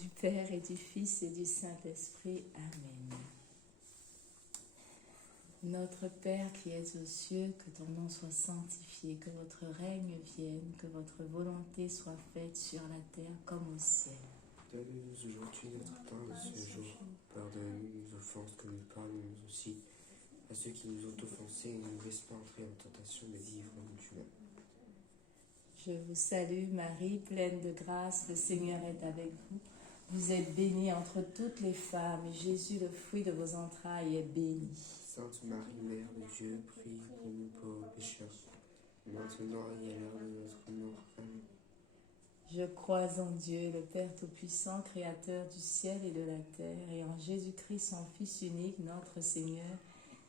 du Père et du Fils et du Saint-Esprit. Amen. Notre Père qui es aux cieux, que ton nom soit sanctifié, que votre règne vienne, que votre volonté soit faite sur la terre comme au ciel. Donne-nous aujourd'hui notre pain de ce jour. Pardonne-nous nos offenses comme nous pardonnons aussi à ceux qui nous ont offensés, et ne nous laisse pas entrer en tentation, mais délivre-nous du mal. Je vous salue Marie, pleine de grâce, le Seigneur est avec vous. Vous êtes bénie entre toutes les femmes, et Jésus, le fruit de vos entrailles, est béni. Sainte Marie, Mère de Dieu, prie pour nous pauvres pécheurs, maintenant et à l'heure de notre mort. Amen. Je crois en Dieu, le Père Tout-Puissant, Créateur du ciel et de la terre, et en Jésus-Christ, son Fils unique, notre Seigneur,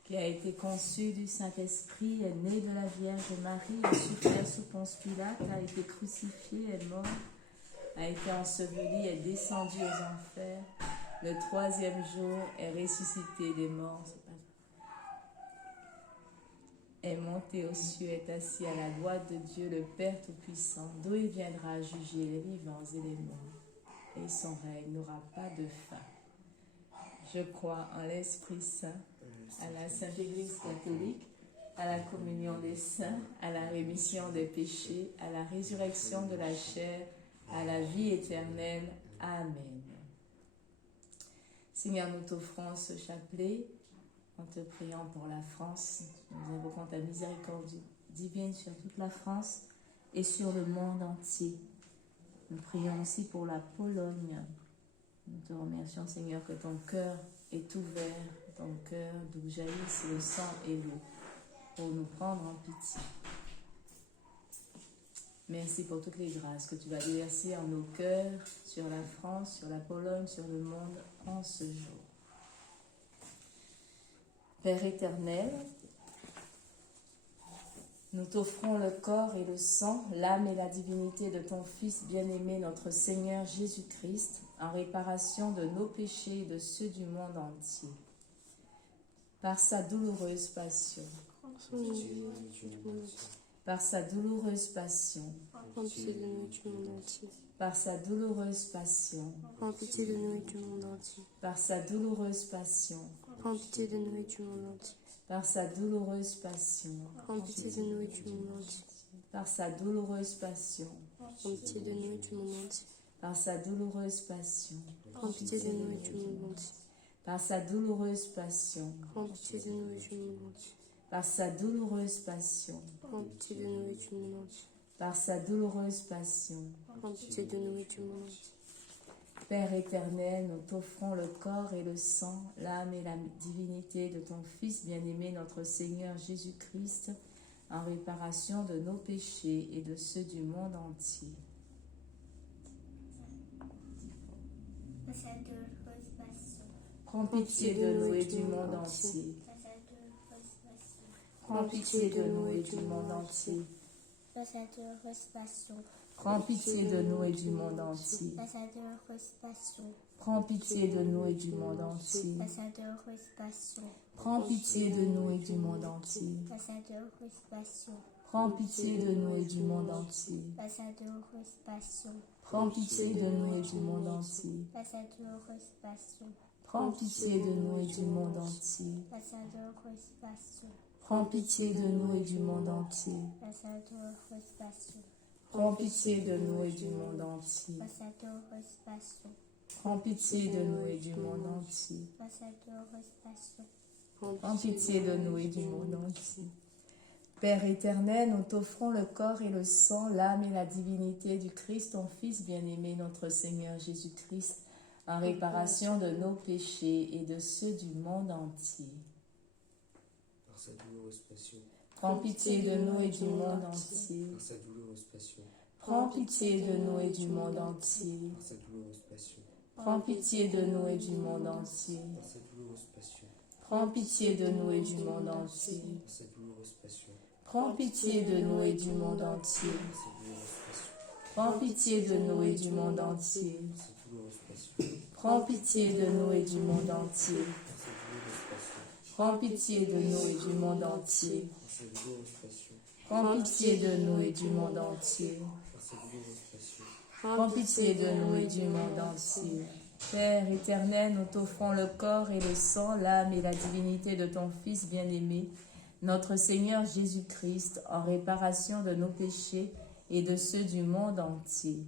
qui a été conçu du Saint-Esprit, est né de la Vierge Marie, a souffert sous Ponce Pilate, a été crucifié, est mort, a été enseveli, est descendu aux enfers. Le troisième jour est ressuscité des morts, est monté aux cieux, est assis à la droite de Dieu, le Père Tout-Puissant, d'où il viendra juger les vivants et les morts. Et son règne n'aura pas de fin. Je crois en l'Esprit Saint, à la Sainte Église catholique, à la communion des saints, à la rémission des péchés, à la résurrection de la chair, à la vie éternelle. Amen. Seigneur, nous t'offrons ce chapelet en te priant pour la France. Nous invoquons ta miséricorde divine sur toute la France et sur le monde entier. Nous prions aussi pour la Pologne. Nous te remercions, Seigneur, que ton cœur est ouvert, ton cœur d'où jaillissent le sang et l'eau, pour nous prendre en pitié. Merci pour toutes les grâces que tu vas déverser en nos cœurs, sur la France, sur la Pologne, sur le monde, en ce jour. Père éternel, nous t'offrons le corps et le sang, l'âme et la divinité de ton Fils bien-aimé, notre Seigneur Jésus-Christ, en réparation de nos péchés et de ceux du monde entier. Par sa douloureuse passion, par sa douloureuse passion, Prends pitié de nous et du monde entier. par sa douloureuse passion, Prends pitié de nous et du monde entier. par sa douloureuse passion, Prends pitié de nous et du monde entier. par sa douloureuse passion, Prends pitié de nous et du monde entier. par sa douloureuse passion, Prends pitié de nous et du monde entier. par sa douloureuse passion, Prends pitié de nous et du monde entier. par sa douloureuse passion, Prends pitié de nous et du monde entier. par sa douloureuse passion, Prends pitié de nous et du monde entier. par sa douloureuse passion. Prends pitié de nous et du monde entier. Père éternel, nous t'offrons le corps et le sang, l'âme et la divinité de ton Fils bien-aimé, notre Seigneur Jésus-Christ, en réparation de nos péchés et de ceux du monde entier. Prends pitié de nous et du monde entier. Prends pitié de nous et du monde entier. Prends pitié de nous et du monde entier. Prends pitié de nous et du monde entier. Prends pitié de nous et du monde entier. Prends pitié de nous et du monde entier. Prends pitié de nous et du monde entier. Prends pitié de nous et du monde entier. Prends pitié de nous et du monde entier. Prends pitié de nous et du monde entier. Prends pitié de nous et du monde entier. Prends pitié de nous et du monde entier. Père éternel, nous t'offrons le corps et le sang, l'âme et la divinité du Christ, ton Fils bien-aimé, notre Seigneur Jésus-Christ, en réparation de nos péchés et de ceux du monde entier. Par sa douloureuse passion, Prends pitié de nous et du monde entier. par sa douloureuse passion, Prends pitié de nous et du monde entier. par sa douloureuse passion, Prends pitié de nous et du monde entier. par sa douloureuse passion, Prends pitié de nous et du monde entier. par sa douloureuse passion, Prends pitié de nous et du monde entier. par sa douloureuse passion, Prends pitié de nous et du monde entier. par sa douloureuse passion, Prends pitié de nous et du monde entier. par sa douloureuse passion, Prends pitié de nous et du monde entier. par sa douloureuse passion, Prends pitié de nous et du monde entier. Père éternel, nous t'offrons le corps et le sang, l'âme et la divinité de ton Fils bien-aimé, notre Seigneur Jésus-Christ, en réparation de nos péchés et de ceux du monde entier.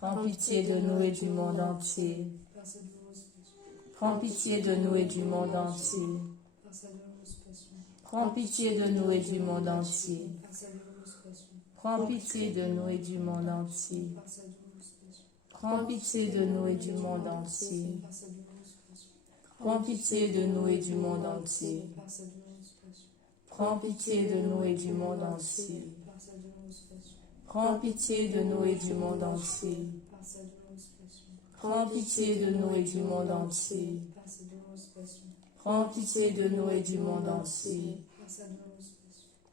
Prends pitié de nous et du monde entier. Prends pitié de nous et du monde entier. Prends pitié de nous et du monde entier. Prends pitié de nous et du monde entier. Prends pitié de nous et du monde entier. Prends pitié de nous et du monde entier. Prends pitié de nous et du monde entier. Prends pitié de nous et du monde entier. Prends pitié de nous et du monde entier. Prends pitié de nous et du monde entier.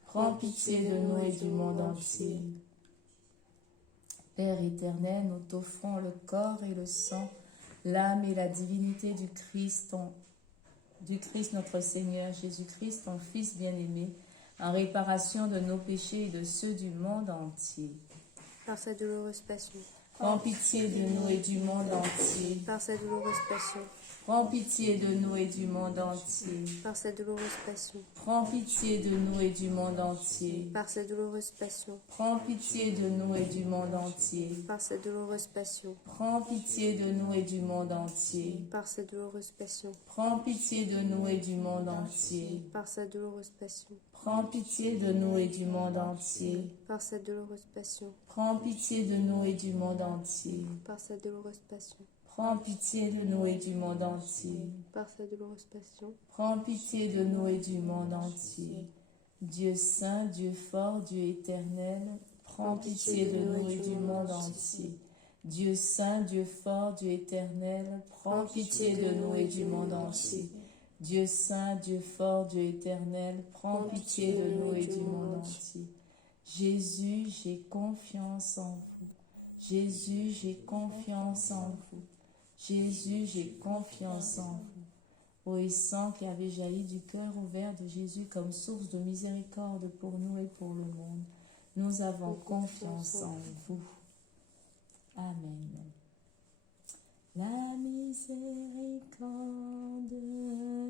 Prends pitié de nous et du monde entier. Père éternel, nous t'offrons le corps et le sang, l'âme et la divinité du Christ notre Seigneur Jésus-Christ, ton Fils bien-aimé, en réparation de nos péchés et de ceux du monde entier. Par sa douloureuse passion. Prends pitié de nous et du monde entier. Par sa douloureuse passion. Prends pitié de nous et du monde entier. Par sa douloureuse passion. Prends pitié de nous et du monde entier. Par sa douloureuse passion. Prends pitié de nous et du monde entier. Par sa douloureuse passion. Prends pitié de nous et du monde entier. Par sa douloureuse passion. Prends pitié de nous et du monde entier. Par sa douloureuse passion. Prends pitié de nous et du monde entier. Par sa douloureuse passion. Prends pitié de nous et du monde entier. Par sa douloureuse passion. Prends pitié de nous et du monde entier. Par sa douloureuse passion. Prends pitié de nous et du monde entier. Dieu saint, Dieu fort, Dieu éternel, prends pitié de nous et du monde entier. Dieu saint, Dieu fort, Dieu éternel, prends pitié de nous et du monde entier. Dieu saint, Dieu fort, Dieu éternel, prends pitié de nous et du monde entier. Jésus, j'ai confiance en vous. Jésus, j'ai confiance en vous. Jésus, j'ai confiance en vous. Ô sang qui avait jailli du cœur ouvert de Jésus comme source de miséricorde pour nous et pour le monde, nous avons confiance en vous. Amen. La miséricorde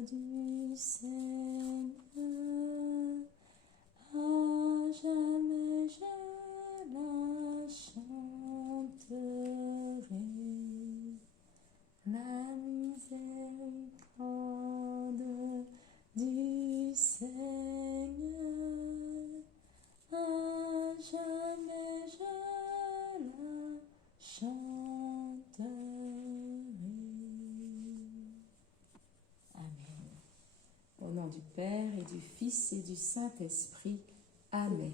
du Seigneur, à jamais je la chanterai. La miséricorde du Seigneur, à jamais je la chanterai. Amen. Au nom du Père et du Fils et du Saint-Esprit. Amen.